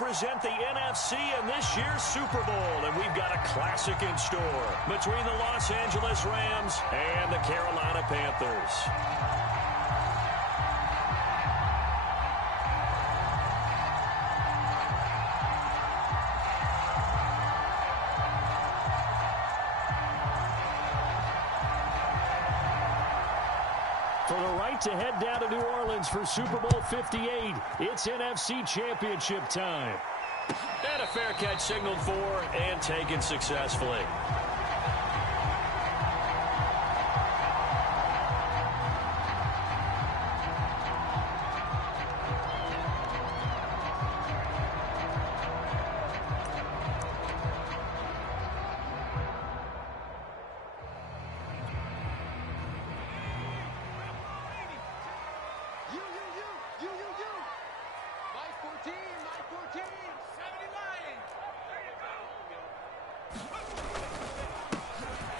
represent the NFC in this year's Super Bowl, and we've got a classic in store between the Los Angeles Rams and the Carolina Panthers. For the right to head down to New Orleans for Super Bowl 58, it's NFC Championship time. And a fair catch signaled for and taken successfully.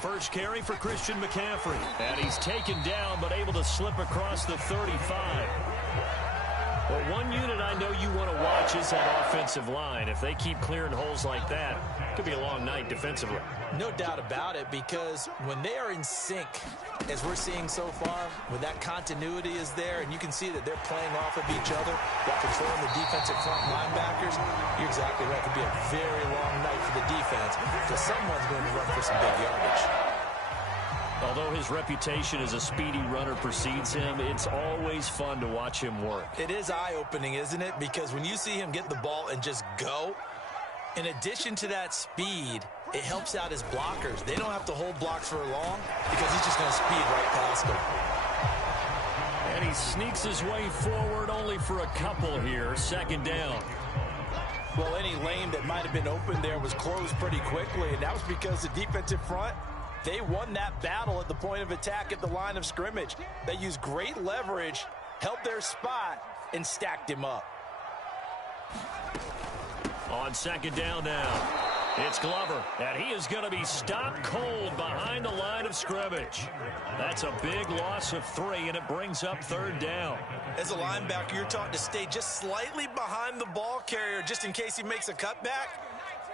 First carry for Christian McCaffrey. And he's taken down, but able to slip across the 35. Well, one unit I know you want to watch is that offensive line. If they keep clearing holes like that, it could be a long night defensively. No doubt about it, because when they are in sync, as we're seeing so far, when that continuity is there, and you can see that they're playing off of each other while controlling the defensive front linebackers, you're exactly right. It could be a very long night for the defense, because someone's going to run for some big yardage. Although his reputation as a speedy runner precedes him, it's always fun to watch him work. It is eye-opening, isn't it? Because when you see him get the ball and just go, in addition to that speed, it helps out his blockers. They don't have to hold blocks for long because he's just going to speed right past them. And he sneaks his way forward only for a couple here. Second down. Well, any lane that might have been open there was closed pretty quickly, and that was because the defensive front, they won that battle at the point of attack at the line of scrimmage. They used great leverage, held their spot, and stacked him up. On second down now, it's Glover, and he is going to be stopped cold behind the line of scrimmage. That's a big loss of 3, and it brings up third down. As a linebacker, you're taught to stay just slightly behind the ball carrier just in case he makes a cutback.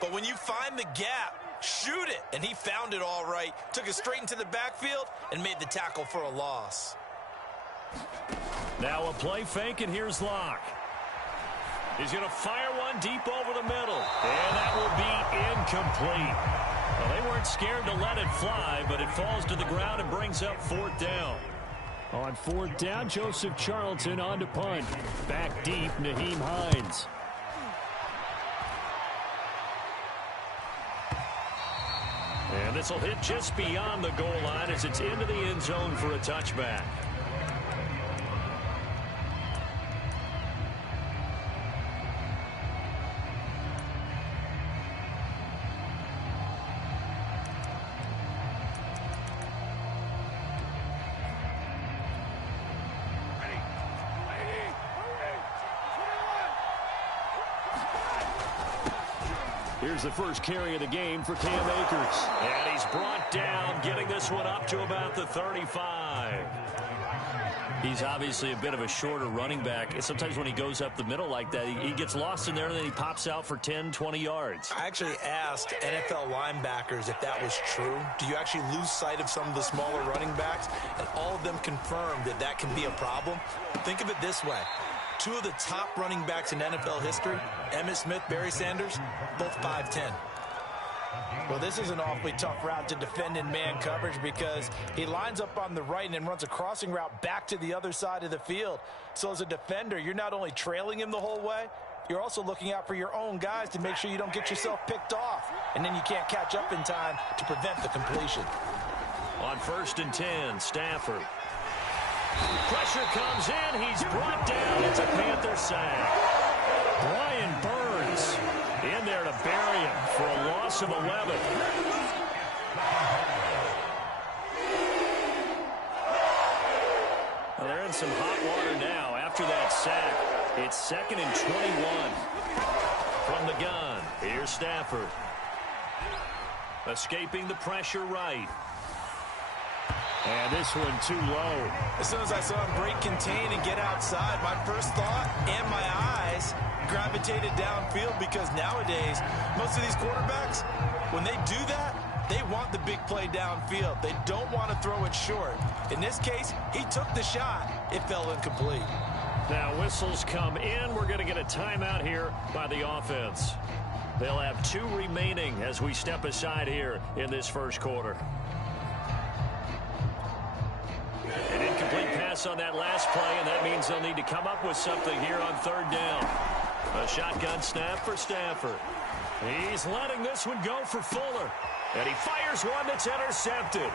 But when you find the gap, shoot it. And he found it all right. Took it straight into the backfield and made the tackle for a loss. Now a play fake, and here's Locke. He's going to fire one deep over the middle. And that will be incomplete. Well, they weren't scared to let it fly, but it falls to the ground and brings up fourth down. On fourth down, Joseph Charlton on to punt. Back deep, Nyheim Hines. And this will hit just beyond the goal line as it's into the end zone for a touchback. Here's the first carry of the game for Cam Akers. And he's brought down, getting this one up to about the 35. He's obviously a bit of a shorter running back. Sometimes when he goes up the middle like that, he gets lost in there, and then he pops out for 10, 20 yards. I actually asked NFL linebackers if that was true. Do you actually lose sight of some of the smaller running backs? And all of them confirmed that that can be a problem. Think of it this way. 2 of the top running backs in NFL history, Emmitt Smith, Barry Sanders, both 5'10". Well, this is an awfully tough route to defend in man coverage because he lines up on the right and then runs a crossing route back to the other side of the field. So as a defender, you're not only trailing him the whole way, you're also looking out for your own guys to make sure you don't get yourself picked off. And then you can't catch up in time to prevent the completion. On 1st and 10, Stafford. Pressure comes in. He's brought down. It's a Panther sack. Brian Burns in there to bury him for a loss of 11. Well, they're in some hot water now after that sack. It's 2nd and 21 from the gun. Here's Stafford. Escaping the pressure right. And this one too low. As soon as I saw him break contain and get outside, my first thought and my eyes gravitated downfield, because nowadays, most of these quarterbacks, when they do that, they want the big play downfield. They don't want to throw it short. In this case, he took the shot. It fell incomplete. Now whistles come in. We're going to get a timeout here by the offense. They'll have 2 remaining as we step aside here in this first quarter. An incomplete pass on that last play, and that means they'll need to come up with something here on 3rd down. A shotgun snap for Stafford. He's letting this one go for Fuller. And he fires one that's intercepted.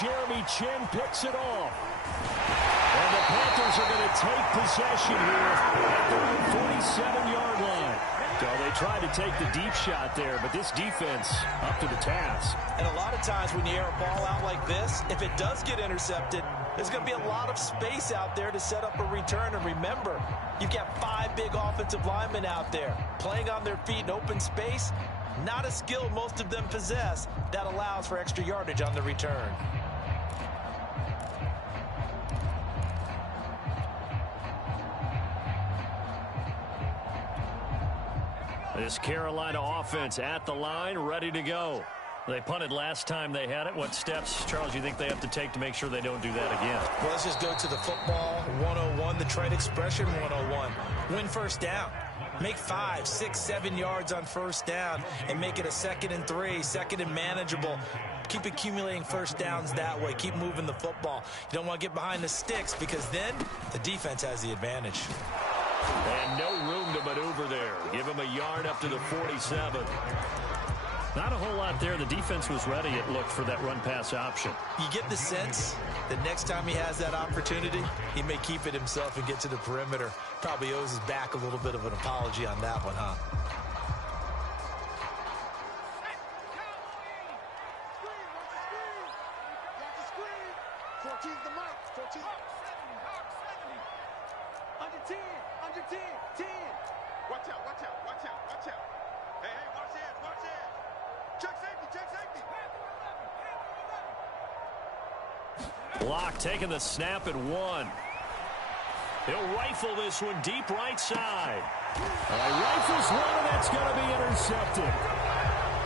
Jeremy Chin picks it off. And the Panthers are going to take possession here at the 47-yard line. So they tried to take the deep shot there, but this defense up to the task. And a lot of times when you air a ball out like this, if it does get intercepted, there's going to be a lot of space out there to set up a return. And remember, you've got 5 big offensive linemen out there playing on their feet in open space. Not a skill most of them possess that allows for extra yardage on the return. This Carolina offense at the line, ready to go. They punted last time they had it. What steps, Charles, you think they have to take to make sure they don't do that again? Well, let's just go to the football 101, the trade expression 101. Win first down. Make 5, 6, 7 yards on first down and make it a 2nd and 3, 2nd and manageable. Keep accumulating first downs that way. Keep moving the football. You don't want to get behind the sticks, because then the defense has the advantage. And no room to maneuver there. Give him a yard up to the 47. Not a whole lot there. The defense was ready, it looked, for that run-pass option. You get the sense that next time he has that opportunity, he may keep it himself and get to the perimeter. Probably owes his back a little bit of an apology on that one, huh? Block taking the snap at 1. He'll rifle this one deep right side. Rifles one, and that's going to be intercepted.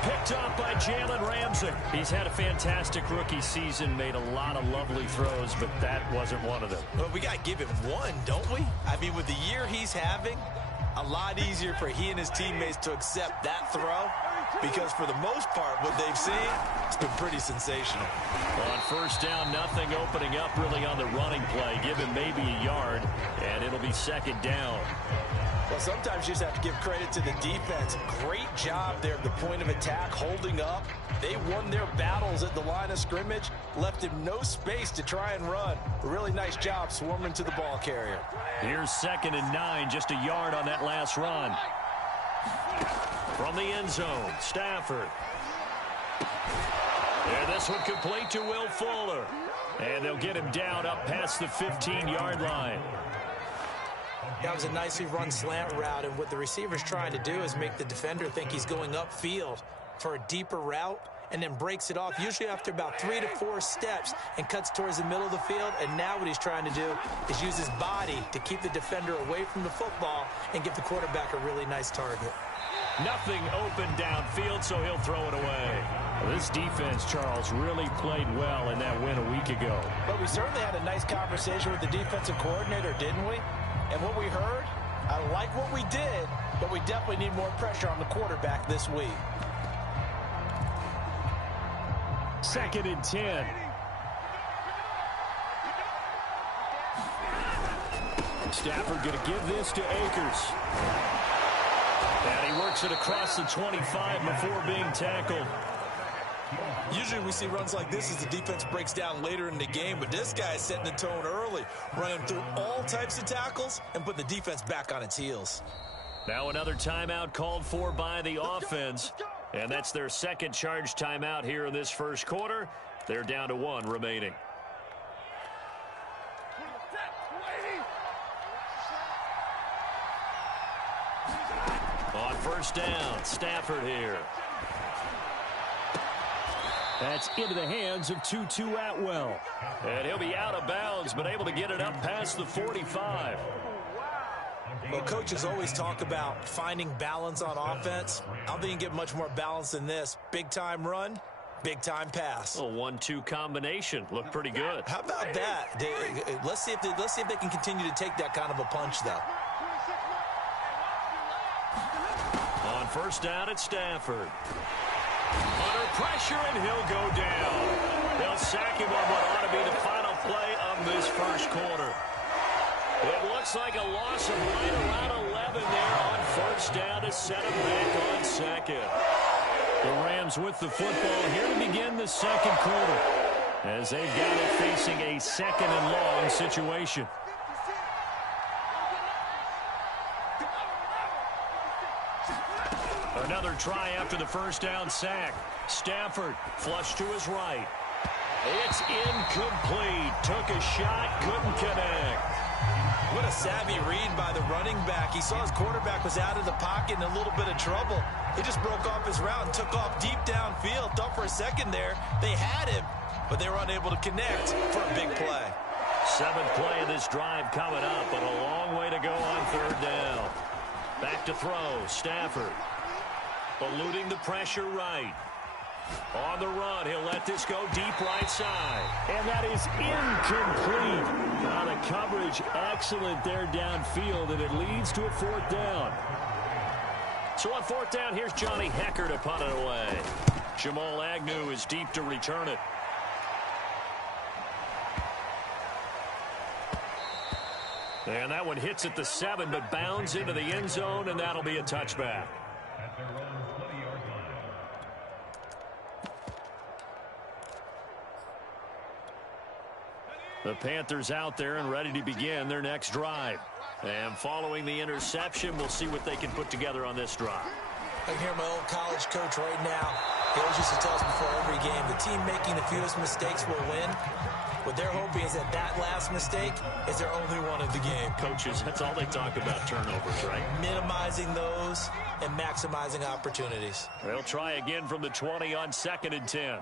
Picked up by Jalen Ramsey. He's had a fantastic rookie season, made a lot of lovely throws, but that wasn't one of them. Well, we got to give him one, don't we? I mean, with the year he's having, a lot easier for he and his teammates to accept that throw, because for the most part, what they've seen, it's been pretty sensational. On first down, nothing opening up really on the running play. Give him maybe a yard, and it'll be 2nd down. Well, sometimes you just have to give credit to the defense. Great job there at the point of attack, holding up. They won their battles at the line of scrimmage, left him no space to try and run. A really nice job swarming to the ball carrier. Here's 2nd and 9, just a yard on that last run. From the end zone, Stafford. And this one complete to Will Fuller. And they'll get him down up past the 15-yard line. That was a nicely run slant route, and what the receiver's trying to do is make the defender think he's going upfield for a deeper route, and then breaks it off, usually after about 3 to 4 steps, and cuts towards the middle of the field. And now what he's trying to do is use his body to keep the defender away from the football and give the quarterback a really nice target. Nothing open downfield, so he'll throw it away. Well, this defense, Charles, really played well in that win a week ago. But we certainly had a nice conversation with the defensive coordinator, didn't we? And what we heard, I like what we did, but we definitely need more pressure on the quarterback this week. 2nd and 10. Stafford going to give this to Akers. And he works it across the 25 before being tackled. Usually we see runs like this as the defense breaks down later in the game, but this guy is setting the tone early, running through all types of tackles and put the defense back on its heels. Now another timeout called for by the offense, and that's their 2nd charge timeout here in this first quarter. They're down to 1 remaining. On first down, Stafford here. That's into the hands of Tutu Atwell. And he'll be out of bounds, but able to get it up past the 45. Well, coaches always talk about finding balance on offense. I don't think you can get much more balance than this. Big-time run, big-time pass. A 1-2 combination. Looked pretty good. How about that? Let's see if they can continue to take that kind of a punch, though. On first down at Stafford. Under pressure, and he'll go down. They'll sack him on what ought to be the final play of this first quarter. It looks like a loss of right around 11 there on first down to set him back on second. The Rams with the football here to begin the second quarter, as they've got it facing a second and long situation. Another try after the first down sack. Stafford flush to his right. It's incomplete. Took a shot, couldn't connect. What a savvy read by the running back. He saw his quarterback was out of the pocket in a little bit of trouble. He just broke off his route and took off deep downfield. Thought for a second there they had him, but they were unable to connect for a big play. Seventh play of this drive coming up, but a long way to go on third down. Back to throw, Stafford. Eluding the pressure right. On the run, he'll let this go deep right side. And that is incomplete. Now the coverage excellent there downfield, and it leads to a fourth down. So on fourth down, here's Johnny Hecker to punt it away. Jamal Agnew is deep to return it. And that one hits at the 7, but bounds into the end zone, and that'll be a touchback. The Panthers out there and ready to begin their next drive. And following the interception, we'll see what they can put together on this drive. I can hear my old college coach right now. He always used to tell us before every game, the team making the fewest mistakes will win. What they're hoping is that that last mistake is their only one of the game. Coaches, that's all they talk about, turnovers, right? Minimizing those and maximizing opportunities. They'll try again from the 20 on 2nd and 10.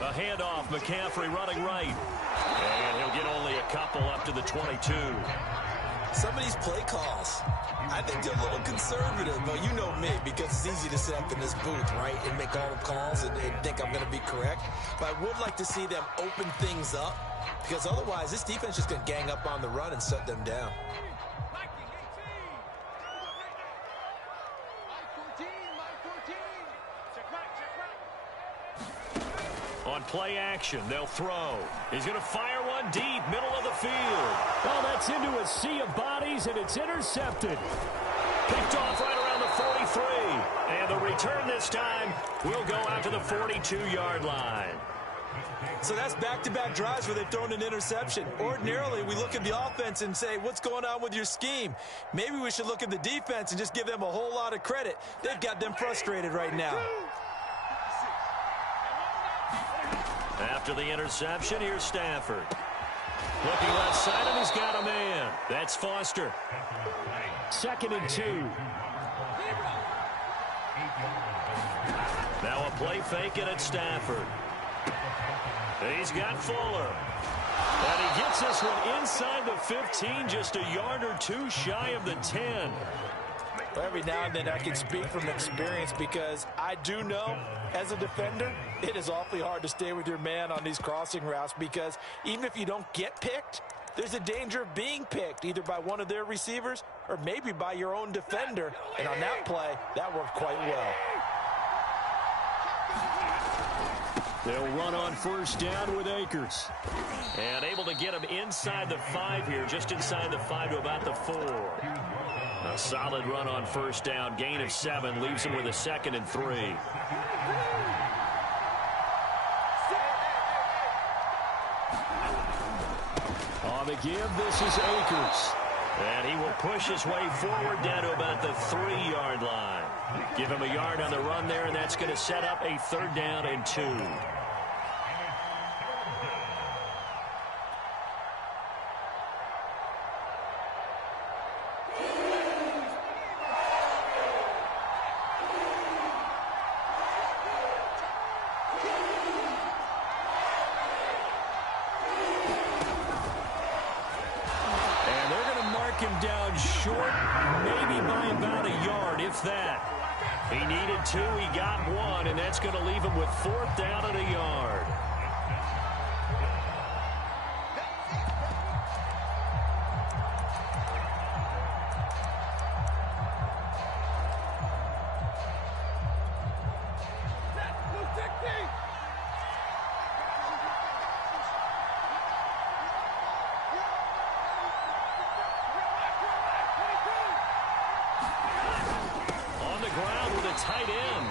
A handoff, McCaffrey running right. And he'll get only a couple up to the 22. Some of these play calls, I think they're a little conservative. But you know me, because it's easy to sit up in this booth, right, and make all the calls and think I'm going to be correct. But I would like to see them open things up, because otherwise this defense is just going to gang up on the run and shut them down. On play action, they'll throw. He's going to fire one deep, middle of the field. Oh, that's into a sea of bodies, and it's intercepted. Picked off right around the 43. And the return this time will go out to the 42-yard line. So that's back-to-back drives where they've thrown an interception. Ordinarily, we look at the offense and say, what's going on with your scheme? Maybe we should look at the defense and just give them a whole lot of credit. They've got them frustrated right now. After the interception, here's Stafford. Looking left side, and he's got a man. That's Foster. 2nd and 2. Now a play fake it at Stafford. He's got Fuller. And he gets this one inside the 15, just a yard or two shy of the 10. Every now and then I can speak from experience, because I do know as a defender it is awfully hard to stay with your man on these crossing routes, because even if you don't get picked, there's a danger of being picked either by one of their receivers or maybe by your own defender. And on that play, that worked quite well. They'll run on first down with Akers. And able to get him inside the 5 here, just inside the 5 to about the 4. A solid run on first down. Gain of 7 leaves him with a 2nd and 3. On the give, this is Akers. And he will push his way forward down to about the 3-yard line. Give him a yard on the run there, and that's going to set up a 3rd down and 2. if that. He needed 2, he got 1, and that's going to leave him with 4th down and a yard. Tight end.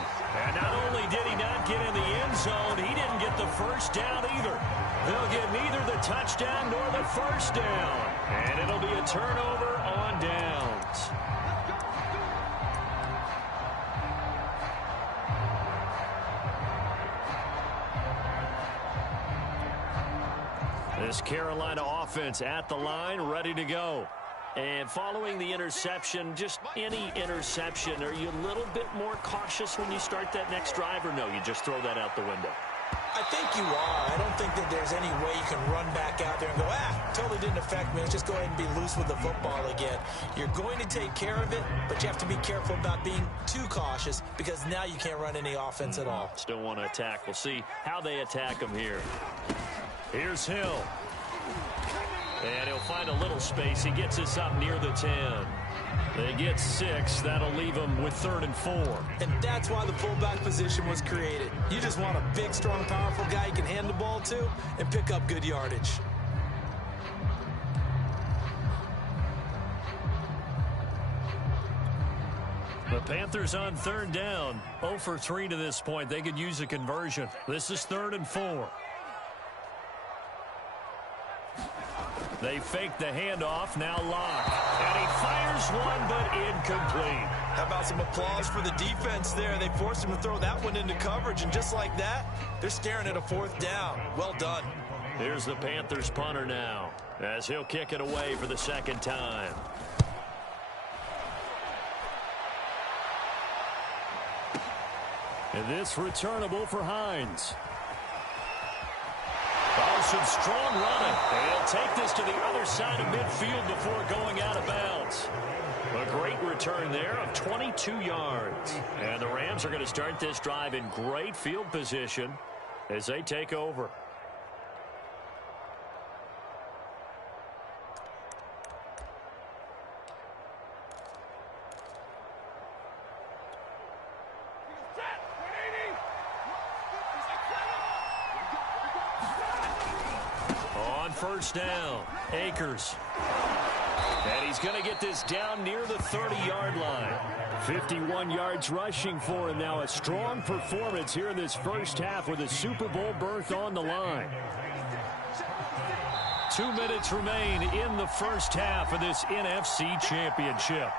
And not only did he not get in the end zone, he didn't get the first down either. They'll get neither the touchdown nor the first down. And it'll be a turnover on downs. This Carolina offense at the line, ready to go. And following the interception, just any interception, are you a little bit more cautious when you start that next drive, or no, you just throw that out the window? I think you are. I don't think that there's any way you can run back out there and go, totally didn't affect me. Let's just go ahead and be loose with the football again. You're going to take care of it, but you have to be careful about being too cautious because now you can't run any offense at all. Still want to attack. We'll see how they attack him here. Here's Hill. And he'll find a little space. He gets us up near the 10. They get 6. That'll leave him with 3rd and 4. And that's why the fullback position was created. You just want a big, strong, powerful guy you can hand the ball to and pick up good yardage. The Panthers on 3rd down. 0 for 3 to this point. They could use a conversion. This is 3rd and 4. They fake the handoff, now Locke. And he fires one, but incomplete. How about some applause for the defense there? They forced him to throw that one into coverage, and just like that, they're staring at a 4th down. Well done. Here's the Panthers punter now, as he'll kick it away for the 2nd time. And this returnable for Hines. Some strong running. They'll take this to the other side of midfield before going out of bounds. A great return there of 22 yards. And the Rams are going to start this drive in great field position as they take over. First down, Akers. And he's going to get this down near the 30-yard line. 51 yards rushing for him now. A strong performance here in this first half with a Super Bowl berth on the line. 2 minutes remain in the first half of this NFC Championship.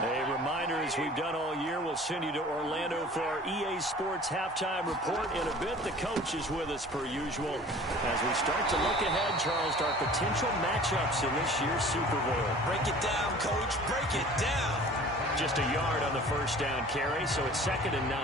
A reminder, as we've done all year, we'll send you to Orlando for our EA Sports halftime report in a bit. The coach is with us per usual as we start to look ahead, Charles, to our potential matchups in this year's Super Bowl. Break it down, Coach. Break it down. Just a yard on the first down carry, so it's 2nd and 9.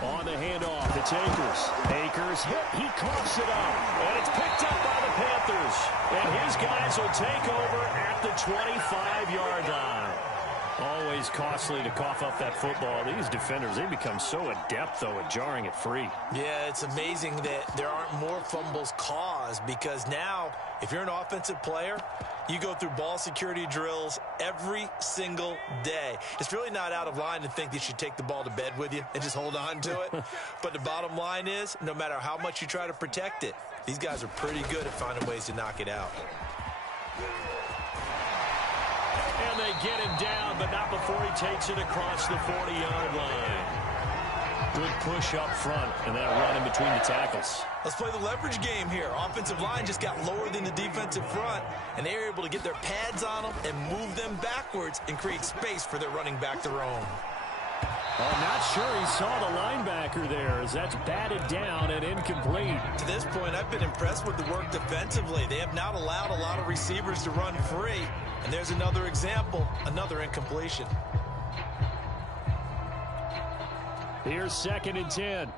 On the handoff, it's Akers. Akers hit, he coughs it up, and it's picked up by the Panthers. And his guys will take over at the 25-yard line. Always costly to cough up that football. These defenders, they become so adept, though, at jarring it free. Yeah, it's amazing that there aren't more fumbles caused because now, if you're an offensive player, you go through ball security drills every single day. It's really not out of line to think that you should take the ball to bed with you and just hold on to it. But the bottom line is, no matter how much you try to protect it, these guys are pretty good at finding ways to knock it out. And they get him down, but not before he takes it across the 40-yard line. Good push up front, and then a run in between the tackles. Let's play the leverage game here. Offensive line just got lower than the defensive front, and they were able to get their pads on them and move them backwards and create space for their running back to roam. I'm not sure he saw the linebacker there as that's batted down and incomplete. To this point, I've been impressed with the work defensively. They have not allowed a lot of receivers to run free. And there's another example, another incompletion. Here's 2nd and 10.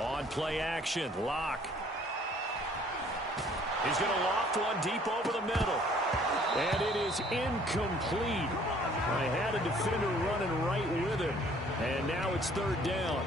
On play action, Locke. He's going to loft one deep over the middle. And it is incomplete. I had a defender running right with him. And now it's third down.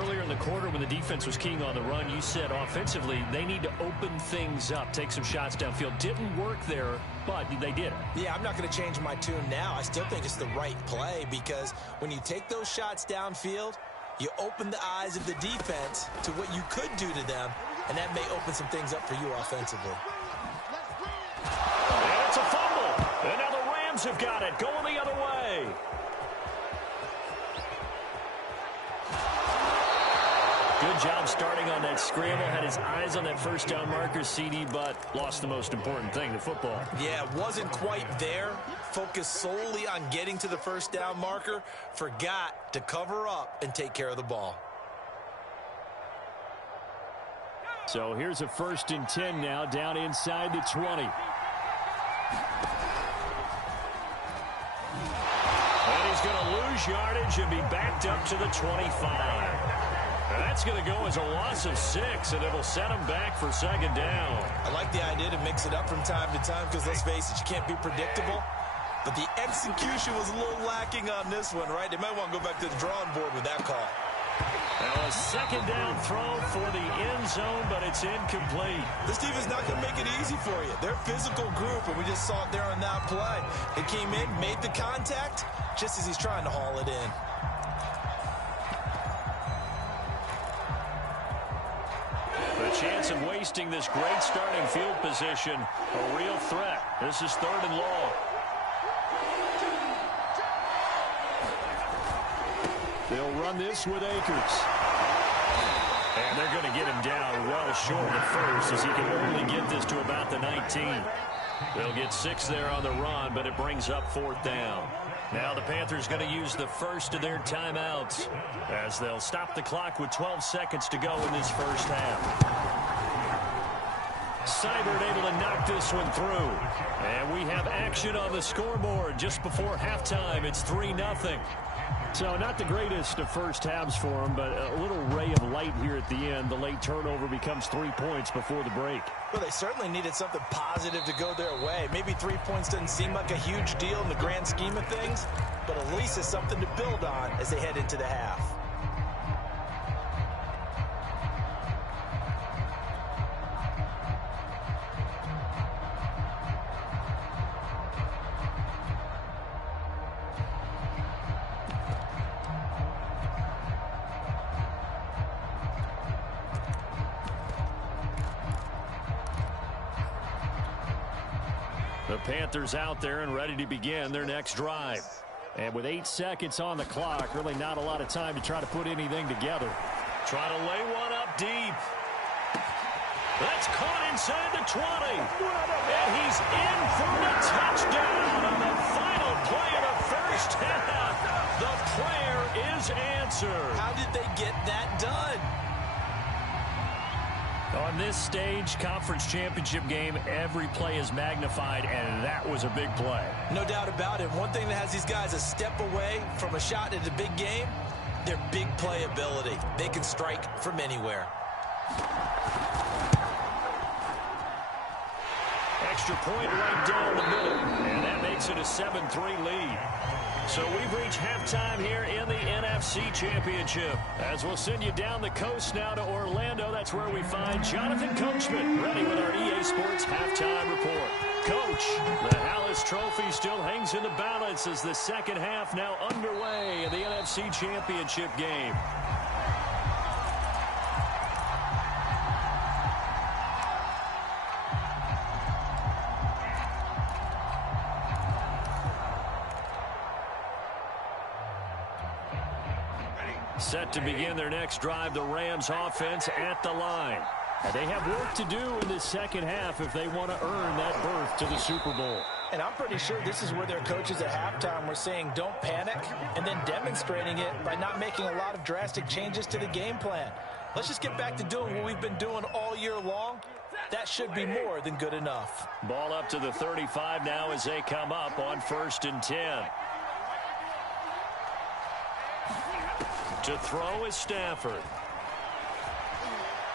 Earlier in the quarter when the defense was keying on the run, you said offensively they need to open things up, take some shots downfield. Didn't work there, but they did it. Yeah, I'm not going to change my tune now. I still think it's the right play because when you take those shots downfield, you open the eyes of the defense to what you could do to them, and that may open some things up for you offensively. And it's a fumble. And now the Rams have got it, going the other way. Good job starting on that scramble. Had his eyes on that first down marker, CD, but lost the most important thing, the football. Yeah, wasn't quite there. Focused solely on getting to the first down marker. Forgot to cover up and take care of the ball. So here's a 1st and 10 now, down inside the 20. And he's going to lose yardage and be backed up to the 25. That's going to go as a loss of 6, and it'll set him back for 2nd down. I like the idea to mix it up from time to time because, let's face it, you can't be predictable. But the execution was a little lacking on this one, right? They might want to go back to the drawing board with that call. Now a 2nd down throw for the end zone, but it's incomplete. This team is not going to make it easy for you. They're a physical group, and we just saw it there on that play. They came in, made the contact, just as he's trying to haul it in. The chance of wasting this great starting field position, a real threat. This is 3rd and long. They'll run this with Akers. And they're going to get him down well short at first as he can only get this to about the 19. They'll get 6 there on the run, but it brings up 4th down. Now the Panthers going to use the first of their timeouts as they'll stop the clock with 12 seconds to go in this first half. Seibert able to knock this one through. And we have action on the scoreboard just before halftime. It's 3-0. So not the greatest of first halves for them, but a little ray of light here at the end. The late turnover becomes 3 points before the break. Well, they certainly needed something positive to go their way. Maybe 3 points doesn't seem like a huge deal in the grand scheme of things, but at least it's something to build on as they head into the half. The Panthers out there and ready to begin their next drive. And with 8 seconds on the clock, really not a lot of time to try to put anything together. Try to lay one up deep. That's caught inside the 20. And he's in for the touchdown on the final play of the first half. The prayer is answered. How did they get that done? On this stage, conference championship game, every play is magnified, and that was a big play. No doubt about it. One thing that has these guys a step away from a shot at a big game, their big play ability. They can strike from anywhere. Extra point right down the middle, and that makes it a 7-3 lead. So we've reached halftime here in the NFC Championship. As we'll send you down the coast now to Orlando, that's where we find Jonathan Coachman, ready with our EA Sports Halftime Report. Coach, the Hallis Trophy still hangs in the balance as the second half now underway in the NFC Championship game. Set to begin their next drive, the Rams offense at the line. And they have work to do in the second half if they want to earn that berth to the Super Bowl. And I'm pretty sure this is where their coaches at halftime were saying don't panic, and then demonstrating it by not making a lot of drastic changes to the game plan. Let's just get back to doing what we've been doing all year long. That should be more than good enough. Ball up to the 35 now as they come up on 1st and 10. To throw is Stafford.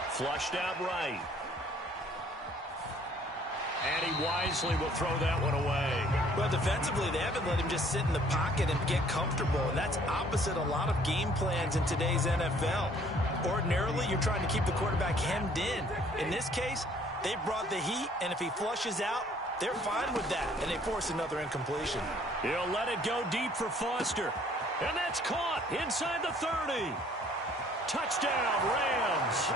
Flushed out right. And he wisely will throw that one away. Well, defensively, they haven't let him just sit in the pocket and get comfortable, and that's opposite a lot of game plans in today's NFL. Ordinarily, you're trying to keep the quarterback hemmed in. In this case, they brought the heat, and if he flushes out, they're fine with that, and they force another incompletion. He'll let it go deep for Foster. And that's caught inside the 30. Touchdown, Rams.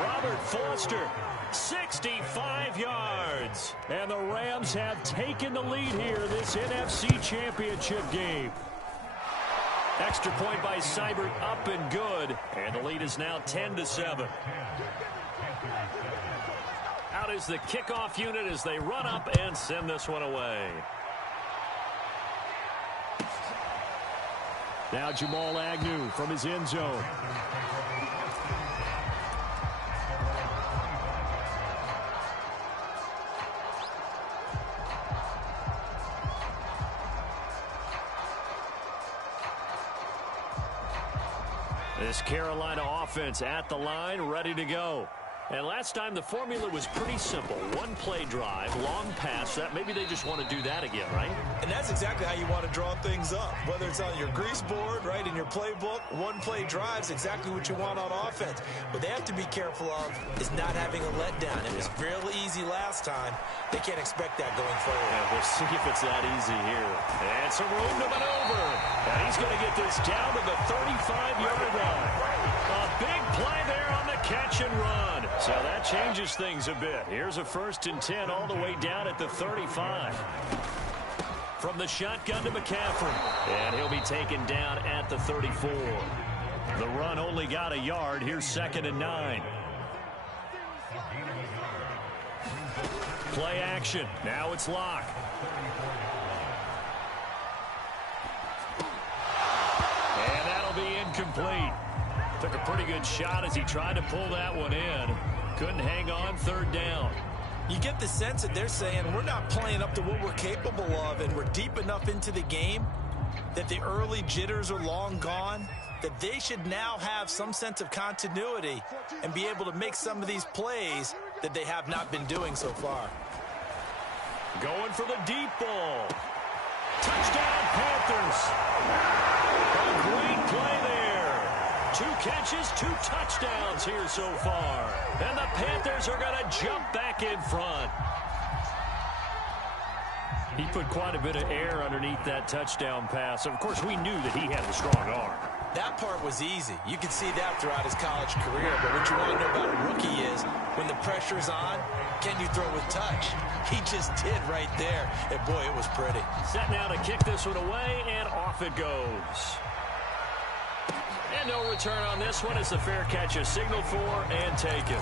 Robert Foster, 65 yards. And the Rams have taken the lead here this NFC Championship game. Extra point by Seibert, up and good. And the lead is now 10-7. Out is the kickoff unit as they run up and send this one away. Now Jamal Agnew from his end zone. This Carolina offense at the line, ready to go. And last time the formula was pretty simple. One play drive, long pass. That maybe they just want to do that again, right? And that's exactly how you want to draw things up. Whether it's on your grease board, right, in your playbook, one play drive is exactly what you want on offense. What they have to be careful of is not having a letdown. It was fairly easy last time. They can't expect that going forward. Yeah, we'll see if it's that easy here. And some room to maneuver. And he's going to get this down to the 35-yard line. A big play there on the catch and run. So that changes things a bit. Here's a 1st and 10 all the way down at the 35. From the shotgun to McCaffrey. And he'll be taken down at the 34. The run only got a yard. Here's 2nd and 9. Play action. Now it's Locke. And that'll be incomplete. Took a pretty good shot as he tried to pull that one in. Couldn't hang on, 3rd down. You get the sense that they're saying we're not playing up to what we're capable of, and we're deep enough into the game that the early jitters are long gone, that they should now have some sense of continuity and be able to make some of these plays that they have not been doing so far. Going for the deep ball. Touchdown, Panthers. A great play there. 2 catches, 2 touchdowns here so far. And the Panthers are going to jump back in front. He put quite a bit of air underneath that touchdown pass. Of course, we knew that he had a strong arm. That part was easy. You could see that throughout his college career. But what you want to know about a rookie is when the pressure's on, can you throw with touch? He just did right there. And, boy, it was pretty. Set now to kick this one away, and off it goes. And no return on this one as the fair catch is signaled for and taken.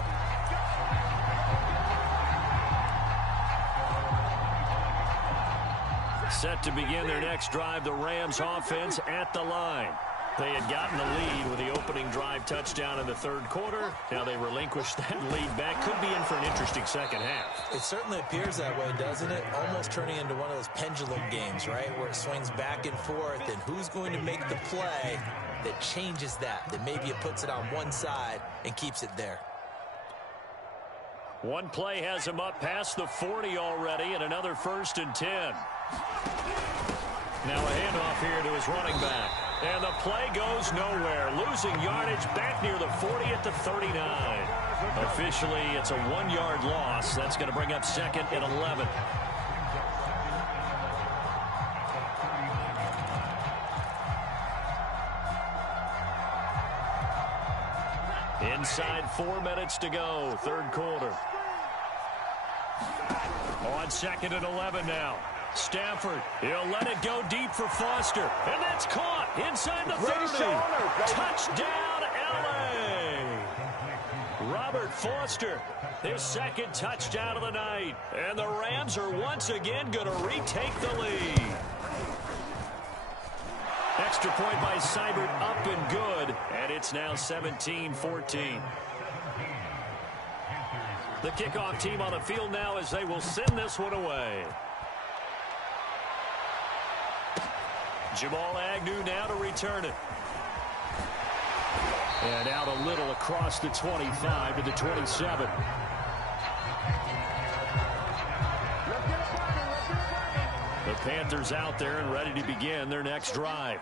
Set to begin their next drive, the Rams offense at the line. They had gotten the lead with the opening drive touchdown in the 3rd quarter. Now they relinquished that lead back. Could be in for an interesting second half. It certainly appears that way, doesn't it? Almost turning into one of those pendulum games, right, where it swings back and forth, and who's going to make the play that changes that maybe it puts it on one side and keeps it there. One play has him up past the 40 already, and another 1st and 10. Now a handoff here to his running back. And the play goes nowhere. Losing yardage back near the 40 at the 39. Officially, it's a 1-yard loss. That's going to bring up 2nd and 11. Inside 4 minutes to go, 3rd quarter. On 2nd and 11 now. Stafford, he'll let it go deep for Foster. And that's caught inside the 30. Touchdown, L.A. Robert Foster, his 2nd touchdown of the night. And the Rams are once again going to retake the lead. Extra point by Seibert, up and good. And it's now 17-14. The kickoff team on the field now as they will send this one away. Jamal Agnew now to return it. And out a little across the 25 to the 27. The Panthers out there and ready to begin their next drive.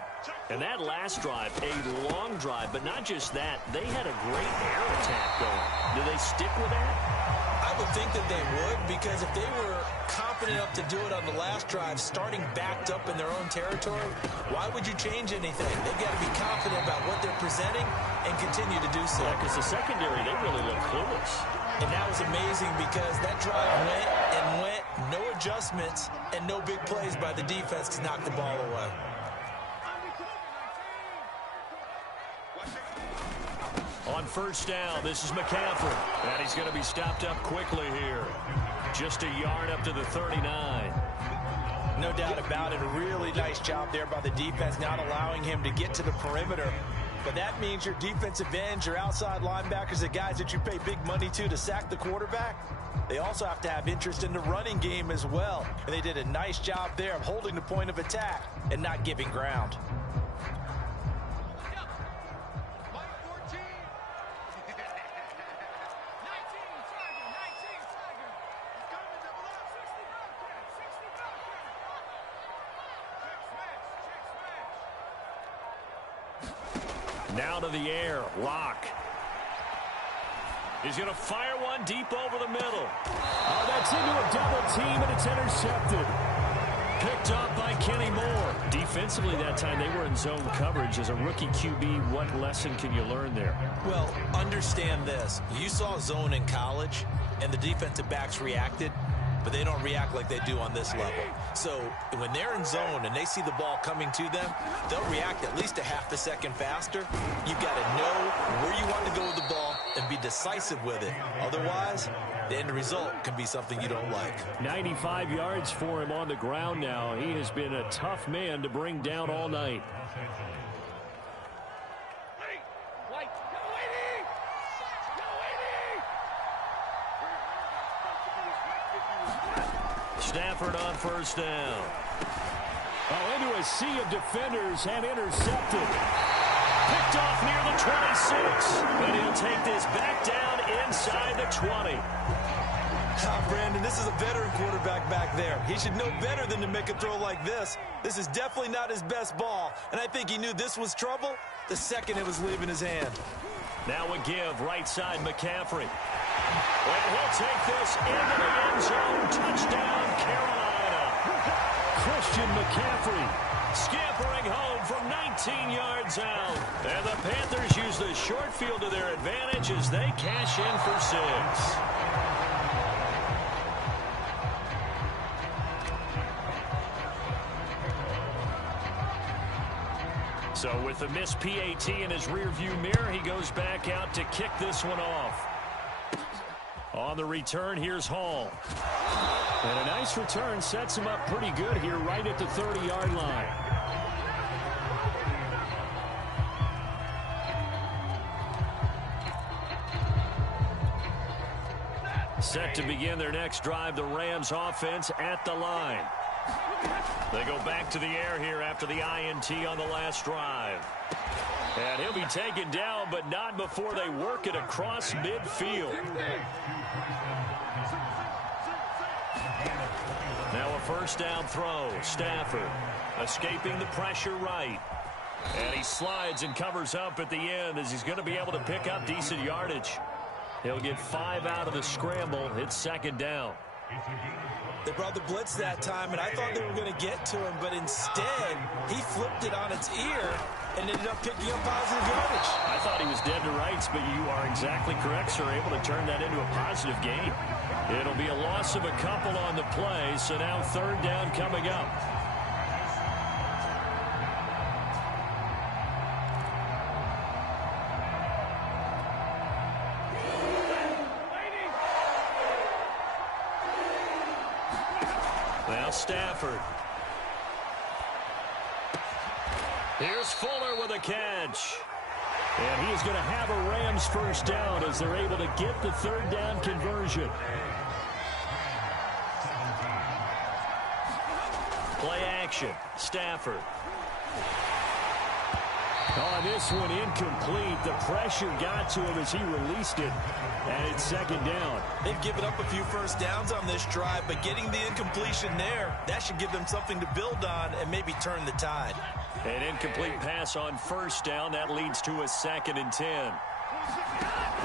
And that last drive, a long drive, but not just that. They had a great air attack going. Do they stick with that? I would think that they would, because if they were confident enough to do it on the last drive, starting backed up in their own territory, why would you change anything? They've got to be confident about what they're presenting and continue to do so. Yeah, because the secondary, they really look clueless. And that was amazing because that drive went and went, no adjustments, and no big plays by the defense to knock the ball away. On first down, this is McCaffrey. And he's going to be stopped up quickly here. Just a yard up to the 39. No doubt about it. A really nice job there by the defense, not allowing him to get to the perimeter. But that means your defensive ends, your outside linebackers, the guys that you pay big money to sack the quarterback, they also have to have interest in the running game as well. And they did a nice job there of holding the point of attack and not giving ground. Now to the air, Locke. He's going to fire one deep over the middle. Oh, that's into a double team, and it's intercepted. Picked off by Kenny Moore. Defensively that time, they were in zone coverage. As a rookie QB, what lesson can you learn there? Well, understand this. You saw zone in college, and the defensive backs reacted, but they don't react like they do on this level. So when they're in zone and they see the ball coming to them, they'll react at least a half a second faster. You've got to know where you want to go with the ball and be decisive with it. Otherwise, the end result can be something you don't like. 95 yards for him on the ground now. He has been a tough man to bring down all night. Stafford on first down. Oh, into a sea of defenders and intercepted. Picked off near the 26. And he'll take this back down inside the 20. Brandon, this is a veteran quarterback back there. He should know better than to make a throw like this. This is definitely not his best ball. And I think he knew this was trouble the second it was leaving his hand. Now a give, right side, McCaffrey. And he'll take this into the end zone. Touchdown, Carolina. Christian McCaffrey scampering home from 19 yards out. And the Panthers use the short field to their advantage as they cash in for 6. So with the missed PAT in his rearview mirror, he goes back out to kick this one off. On the return, here's Hall. And a nice return sets him up pretty good here right at the 30-yard line. Set to begin their next drive, the Rams offense at the line. They go back to the air here after the INT on the last drive. And he'll be taken down, but not before they work it across midfield. Now a first down throw. Stafford escaping the pressure right. And he slides and covers up at the end as he's going to be able to pick up decent yardage. He'll get 5 out of the scramble. It's second down. They brought the blitz that time, and I thought they were going to get to him, but instead, he flipped it on its ear and ended up picking up positive yardage. I thought he was dead to rights, but you are exactly correct, sir. Able to turn that into a positive gain. It'll be a loss of a couple on the play, so now third down coming up. Now Stafford. Here's Fuller with a catch. And he is going to have a Rams first down as they're able to get the third down conversion. Play action. Stafford Oh, this one incomplete. The pressure got to him as he released it. And it's second down. They've given up a few first downs on this drive, but getting the incompletion there, that should give them something to build on and maybe turn the tide. An incomplete pass on first down. That leads to a 2nd and 10.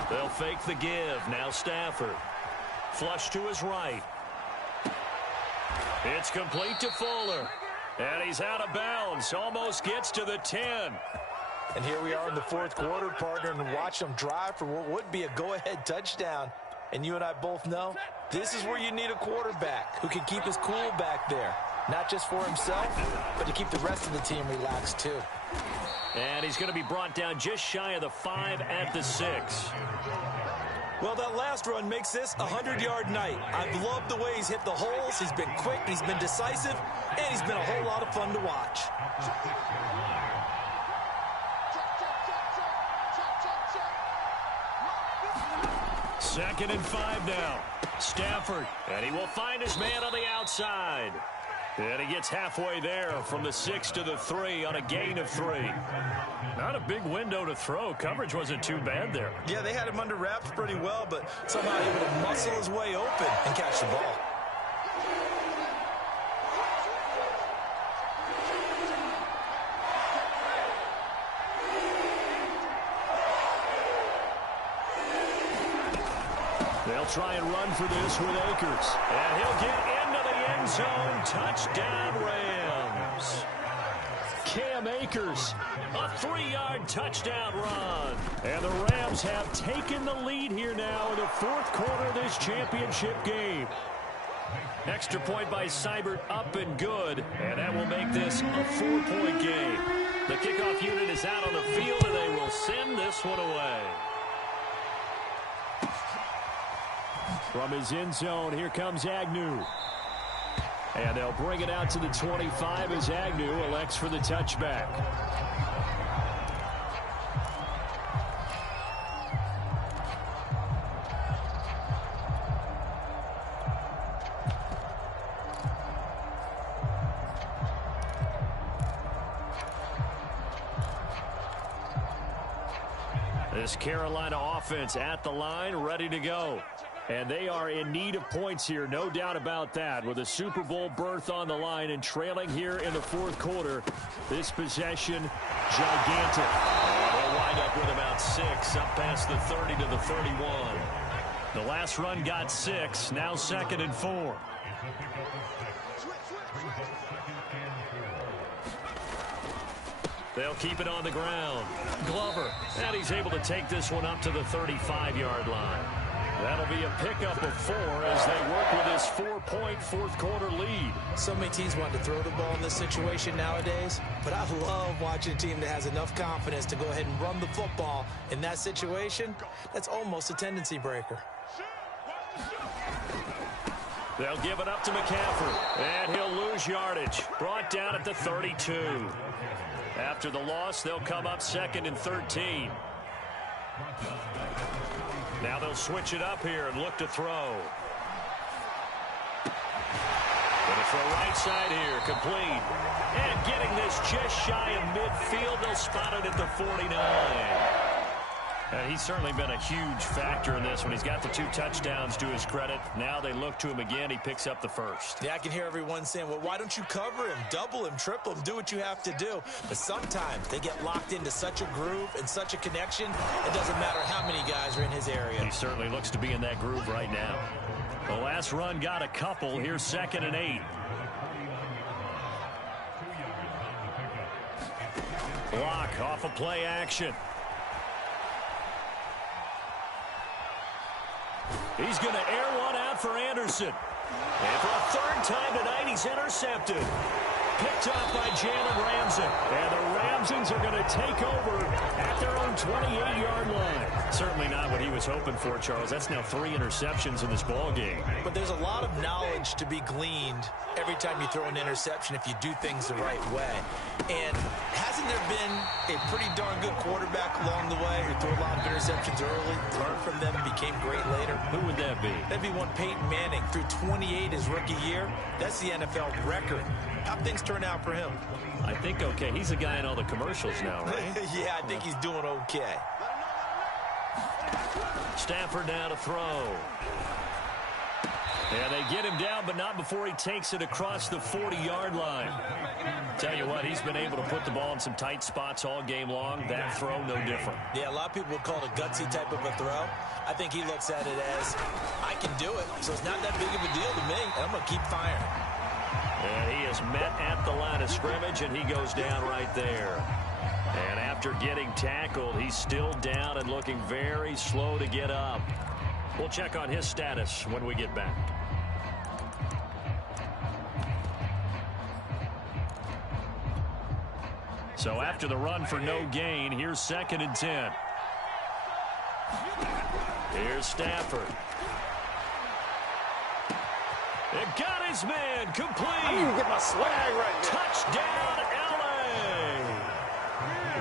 They'll fake the give. Now Stafford. Flush to his right. It's complete to Fuller. And he's out of bounds. Almost gets to the 10. And here we are in the fourth quarter, partner, and watch them drive for what would be a go-ahead touchdown. And you and I both know this is where you need a quarterback who can keep his cool back there. Not just for himself, but to keep the rest of the team relaxed too. And he's going to be brought down just shy of the 5 at the 6. Well, that last run makes this a 100-yard night. I've loved the way he's hit the holes. He's been quick, he's been decisive, and he's been a whole lot of fun to watch. Second and 5 now. Stafford, and he will find his man on the outside. And he gets halfway there from the 6 to the 3 on a gain of 3. Not a big window to throw. Coverage wasn't too bad there. Yeah, they had him under wraps pretty well, but somehow able to muscle his way open and catch the ball. They'll try and run for this with Akers. And he'll get into the end zone. Touchdown, Rams. Cam Akers, a 3-yard touchdown run. And the Rams have taken the lead here now in the fourth quarter of this championship game. Extra point by Seibert, up and good. And that will make this a 4-point game. The kickoff unit is out on the field, and they will send this one away. From his end zone, here comes Agnew. And they'll bring it out to the 25 as Agnew elects for the touchback. This Carolina offense at the line, ready to go. And they are in need of points here, no doubt about that. With a Super Bowl berth on the line and trailing here in the fourth quarter, this possession, gigantic. They'll wind up with about 6, up past the 30 to the 31. The last run got 6, now 2nd and 4. They'll keep it on the ground. Glover, and he's able to take this one up to the 35-yard line. That'll be a pickup of 4 as they work with this 4-point fourth quarter lead. So many teams want to throw the ball in this situation nowadays, but I love watching a team that has enough confidence to go ahead and run the football. In that situation, that's almost a tendency breaker. They'll give it up to McCaffrey, and he'll lose yardage. Brought down at the 32. After the loss, they'll come up 2nd and 13. Now they'll switch it up here and look to throw. Gonna throw right side here, complete. And getting this just shy of midfield, they'll spot it at the 49. He's certainly been a huge factor in this when he's got the 2 touchdowns to his credit. Now they look to him again. He picks up the first. Yeah, I can hear everyone saying, well, why don't you cover him, double him, triple him, do what you have to do. But sometimes they get locked into such a groove and such a connection, it doesn't matter how many guys are in his area. He certainly looks to be in that groove right now. The last run got a couple. Here's 2nd and 8. Block off of play action. He's going to air one out for Anderson. And for a 3rd time tonight, he's intercepted. Picked off by Jalen Ramsey. And the Ramsons are going to take over at their own 28-yard line. Certainly not what he was hoping for, Charles. That's now 3 interceptions in this ball game. But there's a lot of knowledge to be gleaned every time you throw an interception if you do things the right way. And hasn't there been a pretty darn good quarterback along the way who threw a lot of interceptions early, learned from them, and became great later. Who would that be? That'd be one Peyton Manning. Threw 28 his rookie year. That's the NFL record. How things turn out for him? I think okay. He's a guy in all the commercials now, right? Yeah, I think he's doing okay. Stafford now to throw. Yeah, they get him down, but not before he takes it across the 40-yard line. Tell you what, he's been able to put the ball in some tight spots all game long. That throw, no different. Yeah, a lot of people would call it a gutsy type of a throw. I think he looks at it as, I can do it, so it's not that big of a deal to me, and I'm going to keep firing. And he is met at the line of scrimmage, and he goes down right there. And after getting tackled, he's still down and looking very slow to get up. We'll check on his status when we get back. So after the run for no gain, here's 2nd and 10. Here's Stafford. It got his man complete. I need to get my swag right now. Touchdown, L.A.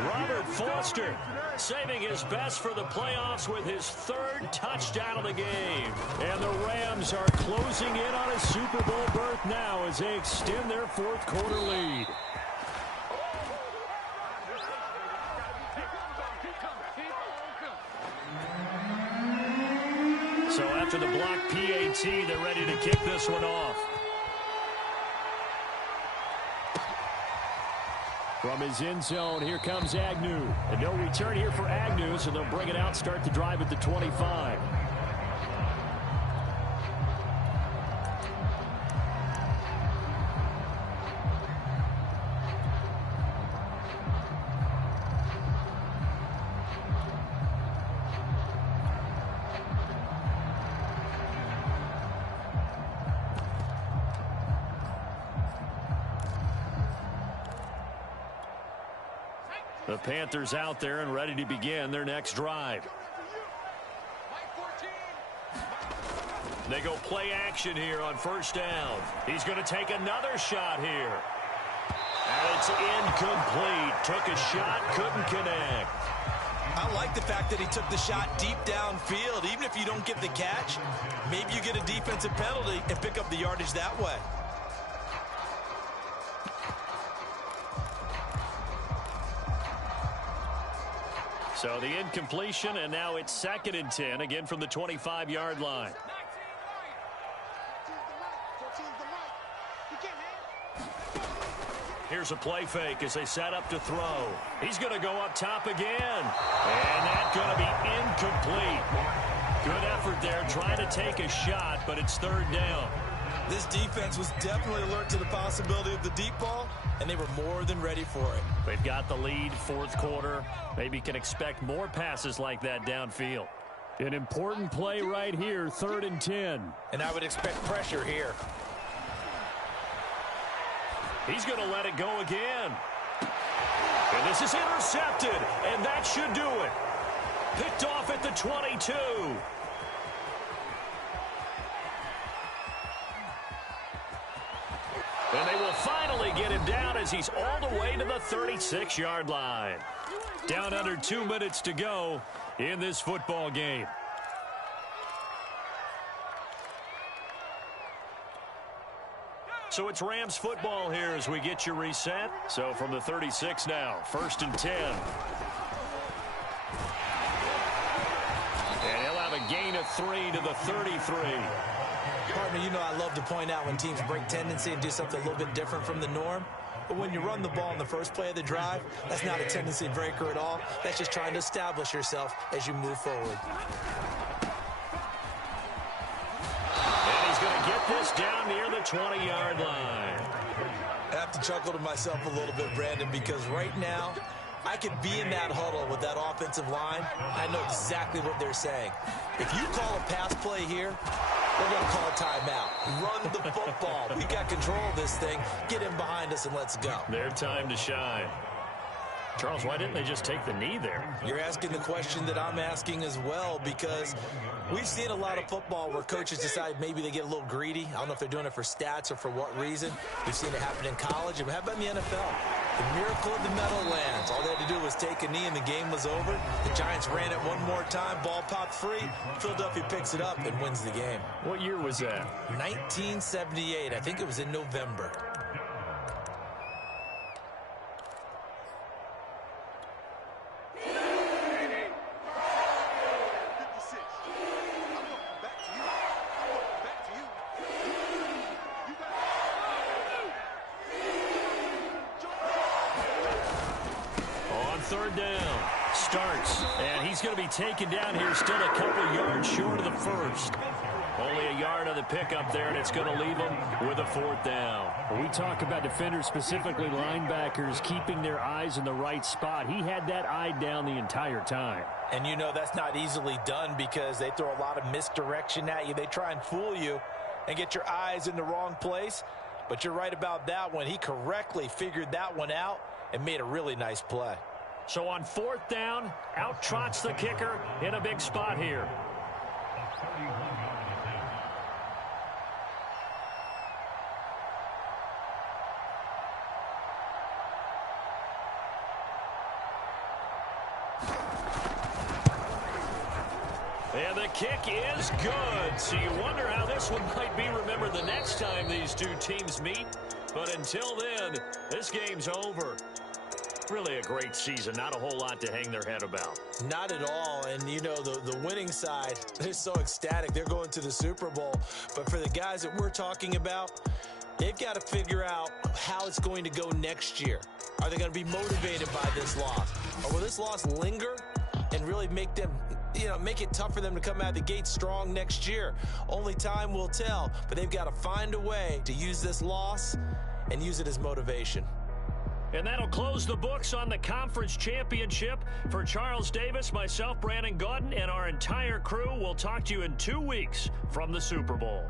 Robert Foster saving his best for the playoffs with his 3rd touchdown of the game. And the Rams are closing in on a Super Bowl berth now as they extend their 4th quarter lead. So after the block PAT, they're ready to kick this one off. From his end zone, here comes Agnew. And no return here for Agnew, so they'll bring it out, start the drive at the 25. The Panthers out there and ready to begin their next drive. They go play action here on 1st down. He's going to take another shot here. And it's incomplete. Took a shot, couldn't connect. I like the fact that he took the shot deep downfield. Even if you don't get the catch, maybe you get a defensive penalty and pick up the yardage that way. So the incompletion, and now it's 2nd and 10, again from the 25-yard line. Here's a play fake as they set up to throw. He's going to go up top again. And that's going to be incomplete. Good effort there, trying to take a shot, but it's 3rd down. This defense was definitely alert to the possibility of the deep ball, and they were more than ready for it. They've got the lead, 4th quarter. Maybe can expect more passes like that downfield. An important play right here, 3rd and 10. And I would expect pressure here. He's going to let it go again. And this is intercepted, and that should do it. Picked off at the 22. And they will finally get him down as he's all the way to the 36-yard line. Down under 2 minutes to go in this football game. So it's Rams football here as we get you reset. So from the 36 now, 1st and 10. And he'll have a gain of 3 to the 33. Partner, you know I love to point out when teams break tendency and do something a little bit different from the norm. But when you run the ball in the first play of the drive, that's not a tendency breaker at all. That's just trying to establish yourself as you move forward. And he's going to get this down near the 20-yard line. I have to chuckle to myself a little bit, Brandon, because right now, I could be in that huddle with that offensive line. I know exactly what they're saying. If you call a pass play here, we're going to call a timeout. Run the football. We got control of this thing. Get him behind us and let's go. Their time to shine. Charles, why didn't they just take the knee there? You're asking the question that I'm asking as well, because we've seen a lot of football where coaches decide maybe they get a little greedy. I don't know if they're doing it for stats or for what reason. We've seen it happen in college. And how about in the NFL? The miracle of the Meadowlands. All they had to do was take a knee and the game was over. The Giants ran it one more time. Ball popped free. Philadelphia picks it up and wins the game. What year was that? 1978. I think it was in November. Third down. Starts. And he's going to be taken down here still a couple yards short of the first. Only a yard on the pickup there, and it's going to leave him with a fourth down. We talk about defenders, specifically linebackers, keeping their eyes in the right spot. He had that eye down the entire time. And you know that's not easily done because they throw a lot of misdirection at you. They try and fool you and get your eyes in the wrong place. But you're right about that one. He correctly figured that one out and made a really nice play. So on fourth down, out trots the kicker in a big spot here. And the kick is good. So you wonder how this one might be remembered the next time these two teams meet. But until then, this game's over. Really a great season. Not a whole lot to hang their head about. Not at all. And, you know, the winning side, they're so ecstatic. They're going to the Super Bowl. But for the guys that we're talking about, they've got to figure out how it's going to go next year. Are they going to be motivated by this loss? Or will this loss linger and really make them, you know, make it tough for them to come out of the gate strong next year? Only time will tell. But they've got to find a way to use this loss and use it as motivation. And that'll close the books on the conference championship. For Charles Davis, myself, Brandon Gaudin, and our entire crew, we'll talk to you in 2 weeks from the Super Bowl.